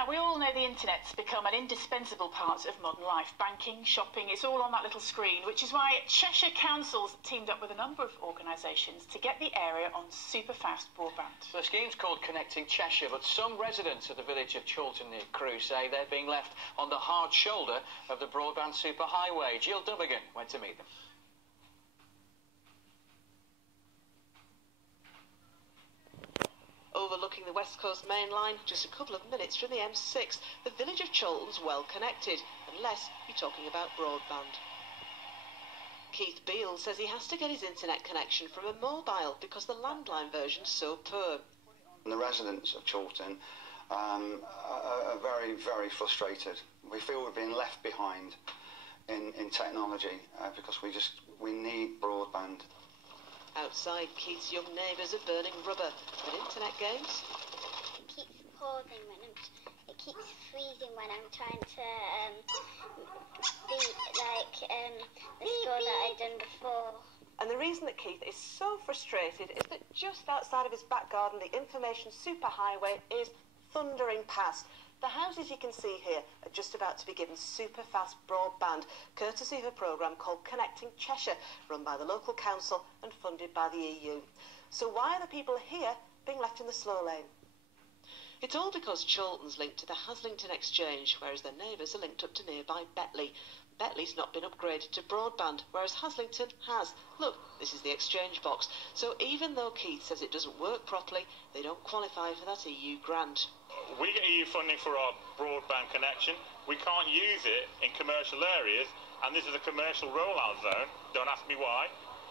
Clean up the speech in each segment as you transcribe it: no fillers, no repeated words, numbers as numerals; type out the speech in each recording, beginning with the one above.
Now, we all know the internet's become an indispensable part of modern life. Banking, shopping, it's all on that little screen, which is why Cheshire Council's teamed up with a number of organisations to get the area on super-fast broadband. The scheme's called Connecting Cheshire, but some residents of the village of Chorlton near Crewe say they're being left on the hard shoulder of the broadband superhighway. Jill Dubbigan went to meet them. Overlooking the West Coast main line, just a couple of minutes from the M6, the village of Chorlton's well connected, unless you're talking about broadband. Keith Beale says he has to get his internet connection from a mobile because the landline version's so poor. The residents of Chorlton are very, very frustrated. We feel we're being left behind in technology because we need broadband. Outside, Keith's young neighbours are burning rubber, but internet games? It keeps pausing it keeps freezing when I'm trying to beat the score that I'd done before. And the reason that Keith is so frustrated is that just outside of his back garden, the information superhighway is thundering past. The houses you can see here are just about to be given super-fast broadband, courtesy of a programme called Connecting Cheshire, run by the local council and funded by the EU. So why are the people here being left in the slow lane? It's all because Chorlton's linked to the Haslington Exchange, whereas their neighbours are linked up to nearby Betley. Betley's not been upgraded to broadband, whereas Haslington has. Look, this is the exchange box. So even though Keith says it doesn't work properly, they don't qualify for that EU grant. We get EU funding for our broadband connection. We can't use it in commercial areas, and this is a commercial rollout zone. Don't ask me why.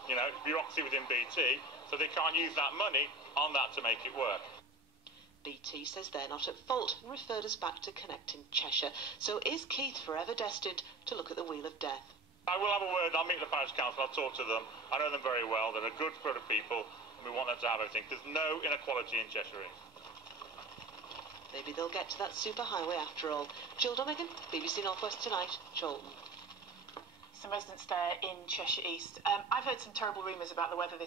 You know, bureaucracy within BT, so they can't use that money on that to make it work. BT says they're not at fault and referred us back to Connecting Cheshire. So is Keith forever destined to look at the wheel of death? I will have a word. I'll meet the parish council. I'll talk to them. I know them very well. They're a good group of people, and we want them to have everything. There's no inequality in Cheshire East. Maybe they'll get to that superhighway after all. Jill Dubbigan, BBC North West Tonight, Chorlton. Some residents there in Cheshire East. I've heard some terrible rumours about the weather this